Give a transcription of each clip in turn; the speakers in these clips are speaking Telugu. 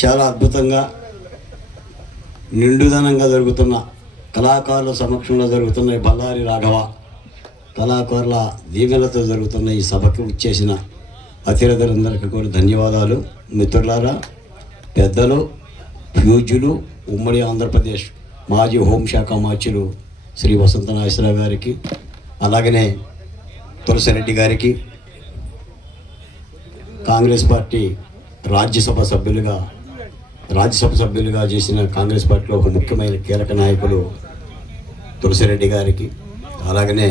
చాలా అద్భుతంగా నిండుదనంగా జరుగుతున్న కళాకారుల సమక్షంలో జరుగుతున్న ఈ బళ్ళారి రాఘవ కళాకారుల దీవెనలతో జరుగుతున్న ఈ సభకు వచ్చేసిన అతిథులందరికీ కూడా ధన్యవాదాలు. మిత్రులారా, పెద్దలు, పూజ్యులు, ఉమ్మడి ఆంధ్రప్రదేశ్ మాజీ హోంశాఖ మార్చులు శ్రీ వసంత నాగేశ్వరరావు గారికి, అలాగనే తులసిరెడ్డి గారికి, కాంగ్రెస్ పార్టీ రాజ్యసభ సభ్యులుగా చేసిన కాంగ్రెస్ పార్టీలో ఒక ముఖ్యమైన కీలక నాయకులు తులసిరెడ్డి గారికి, అలాగనే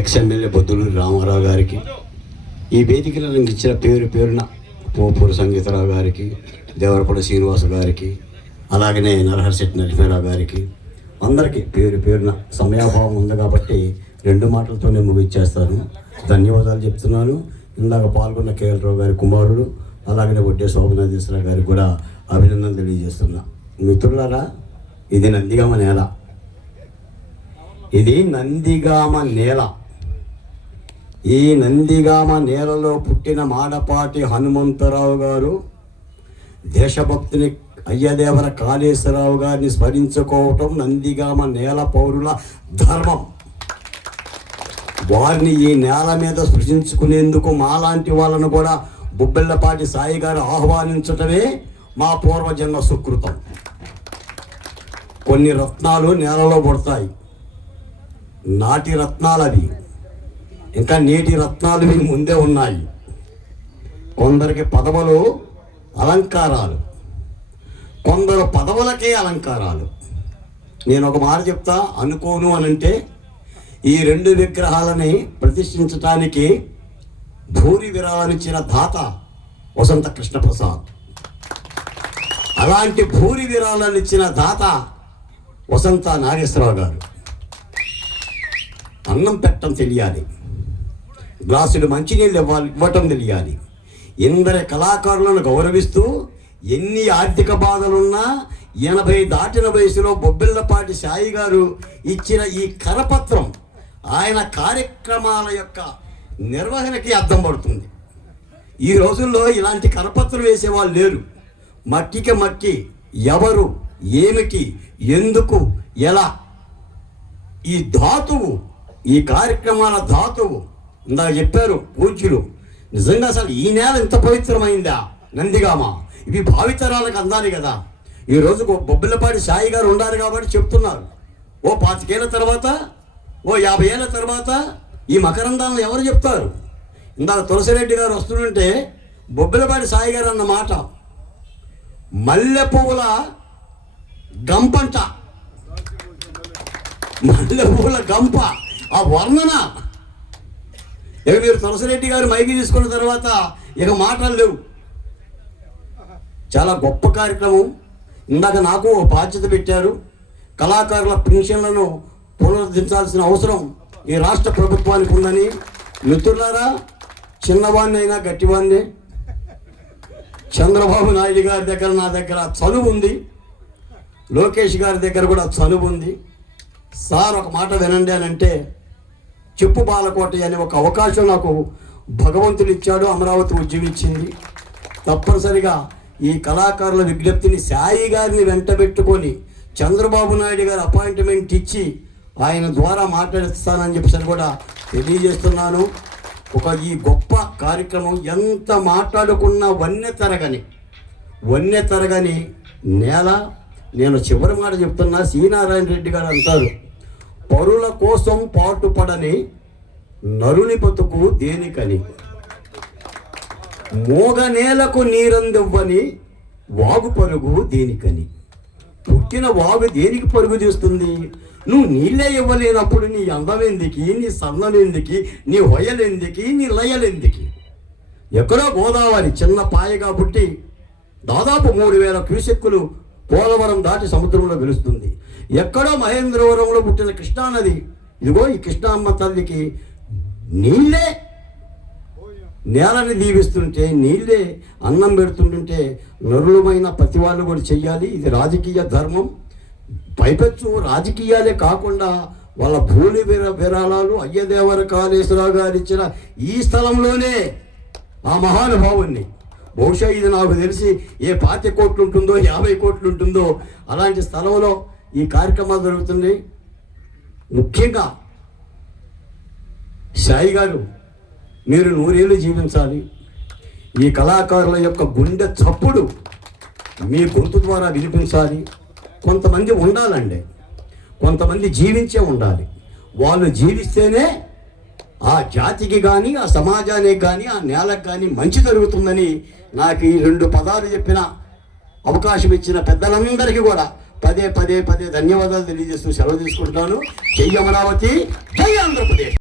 ఎక్స్ఎమ్మెల్యే బొద్దులూరి రామారావు గారికి, ఈ వేదికలను ఇచ్చిన పేరున పోపూరు సంగీతరావు గారికి, దేవరపల్లి శ్రీనివాస గారికి, అలాగనే నరహరిశెట్టి నరసింహారావు గారికి, అందరికీ పేరున సమయాభావం ఉంది కాబట్టి 2 మాటలతోనే ముగిచ్చేస్తాను. ధన్యవాదాలు చెప్తున్నాను. ఇందాక పాల్గొన్న కేఎల్ రావు గారి కుమారుడు, అలాగనే వడ్డే శోభనాథేశ్వరరావు గారికి కూడా అభినందనలు తెలియజేస్తున్నా. మిత్రులారా, ఇది నందిగామ నేల. ఇది నందిగామ నేల. ఈ నందిగామ నేలలో పుట్టిన మాడపాటి హనుమంతరావు గారు దేశభక్తుని అయ్యదేవర కాళేశ్వరరావు గారిని స్మరించుకోవటం నందిగామ నేల పౌరుల ధర్మం. వారిని ఈ నేల మీద సృష్టించుకునేందుకు మాలాంటి వాళ్ళను కూడా బొబ్బిళ్ళపాటి సాయి గారు ఆహ్వానించటమే మా పూర్వజన్మ సుకృతం. కొన్ని రత్నాలు నేలలో పుడతాయి, నాటి రత్నాలు అవి. ఇంకా నేటి రత్నాలు మీ ముందే ఉన్నాయి. కొందరికి పదవులు అలంకారాలు, కొందరు పదవులకే అలంకారాలు. నేను ఒక మాట చెప్తా, అనుకోను అనంటే ఈ 2 విగ్రహాలని ప్రతిష్ఠించడానికి భూరి విరాళమిచ్చిన దాత వసంత కృష్ణప్రసాద్. అలాంటి భూరి విరాళాలు ఇచ్చిన దాత వసంత నాగేశ్వరరావు గారు. అన్నం పెట్టడం తెలియాలి, గ్లాసులు మంచినీళ్ళు ఇవ్వటం తెలియాలి. ఇందరి కళాకారులను గౌరవిస్తూ ఎన్ని ఆర్థిక బాధలున్నా 80 దాటిన వయసులో బొబ్బిళ్ళపాటి సాయి గారు ఇచ్చిన ఈ కరపత్రం ఆయన కార్యక్రమాల యొక్క నిర్వహణకి అద్దం పడుతుంది. ఈ రోజుల్లో ఇలాంటి కరపత్రం వేసేవాళ్ళు లేరు. మట్టికి మట్టి, ఎవరు, ఏమిటి, ఎందుకు, ఎలా, ఈ ధాతువు, ఈ కార్యక్రమాల ధాతువు ఇందాక చెప్పారు పూజ్యులు. నిజంగా అసలు ఈ నేల ఇంత పవిత్రమైందా నందిగామ? ఇవి భావితరాలకు అందాలి కదా. ఈ రోజు బొబ్బిళ్ళపాటి సాయి గారు ఉండాలి కాబట్టి చెప్తున్నారు. ఓ 25 ఏళ్ళ తర్వాత, ఓ 50 ఏళ్ళ తర్వాత ఈ మకరందాలను ఎవరు చెప్తారు? ఇందాక తులసిరెడ్డి గారు వస్తుంటే బొబ్బిళ్ళపాటి సాయి గారు అన్న మాట, మల్లె పువ్వుల గంపంట, మల్లె పువ్వుల గంప, ఆ వర్ణన. ఇక మీరు తులసిరెడ్డి గారు మైకి తీసుకున్న తర్వాత ఇక మాటలు లేవు. చాలా గొప్ప కార్యక్రమం. ఇందాక నాకు బాధ్యత పెట్టారు. కళాకారుల పెన్షన్లను పునరుద్ధరించాల్సిన అవసరం ఈ రాష్ట్ర ప్రభుత్వానికి ఉందని. మిత్రులారా, చిన్నవాడిని అయినా గట్టివాడిని. చంద్రబాబు నాయుడు గారి దగ్గర నా దగ్గర చనువు ఉంది, లోకేష్ గారి దగ్గర కూడా చనువు ఉంది. సార్ ఒక మాట వినండి అని అంటే, చెప్పు బాలకోట అనే ఒక అవకాశం నాకు భగవంతుడు ఇచ్చాడు, అమరావతి ఉద్యమించింది. తప్పనిసరిగా ఈ కళాకారుల విజ్ఞప్తిని సాయి గారిని వెంటబెట్టుకొని చంద్రబాబు నాయుడు గారు అపాయింట్మెంట్ ఇచ్చి ఆయన ద్వారా మాట్లాడిస్తానని చెప్పేసి కూడా తెలియజేస్తున్నాను. ఈ గొప్ప కార్యక్రమం ఎంత మాట్లాడుకున్నా వన్నె తరగని నేల. నేను చివరి మాట చెప్తున్నా, శ్రీనారాయణ రెడ్డి గారు అంటారు, పరుల కోసం పాటుపడని నరుని బతుకు దేనికని, మోగ నేలకు నీరందివ్వని వాగు పరుగు దేనికని. పుట్టిన వాగు దేనికి పరుగు చేస్తుంది? నువ్వు నీళ్ళే ఇవ్వలేనప్పుడు నీ అందమెందుకి, నీ సన్నమెందుకి, నీ హొయలెందుకి, నీ లయలెందుకి? ఎక్కడో గోదావరి చిన్న పాయగా పుట్టి దాదాపు 3000 క్యూసెక్కులు పోలవరం దాటి సముద్రంలో వెలుస్తుంది. ఎక్కడో మహేంద్రవరంలో పుట్టిన కృష్ణానది, ఇదిగో ఈ కృష్ణామ్మ తల్లికి నీళ్ళే నేలని దీవిస్తుంటే, నీళ్ళే అన్నం పెడుతుంటుంటే నరులమైన ప్రతి వాళ్ళు కూడా చెయ్యాలి. ఇది రాజకీయ ధర్మం. పైపెచ్చు రాజకీయాలే కాకుండా వాళ్ళ భూమి విరాళాలు అయ్యదేవర కాళేశ్వరరావు గారు ఇచ్చిన ఈ స్థలంలోనే ఆ మహానుభావుణ్ణి బహుశా ఇది నాకు తెలిసి ఏ 25 కోట్లు ఉంటుందో 50 కోట్లు ఉంటుందో అలాంటి స్థలంలో ఈ కార్యక్రమాలు జరుగుతుంది. ముఖ్యంగా సాయి గారు మీరు 100 ఏళ్ళు జీవించాలి. ఈ కళాకారుల యొక్క గుండె చప్పుడు మీ గొంతు ద్వారా వినిపించాలి. కొంతమంది ఉండాలండి, కొంతమంది జీవించే ఉండాలి. వాళ్ళు జీవిస్తేనే ఆ జాతికి కానీ ఆ సమాజానికి కానీ ఆ నేలకు కానీ మంచి జరుగుతుందని నాకు ఈ 2 పదాలు చెప్పిన అవకాశం ఇచ్చిన పెద్దలందరికీ కూడా పదే ధన్యవాదాలు తెలియజేస్తూ సెలవు తీసుకుంటున్నాను. జై అమరావతి, జై ఆంధ్రప్రదేశ్.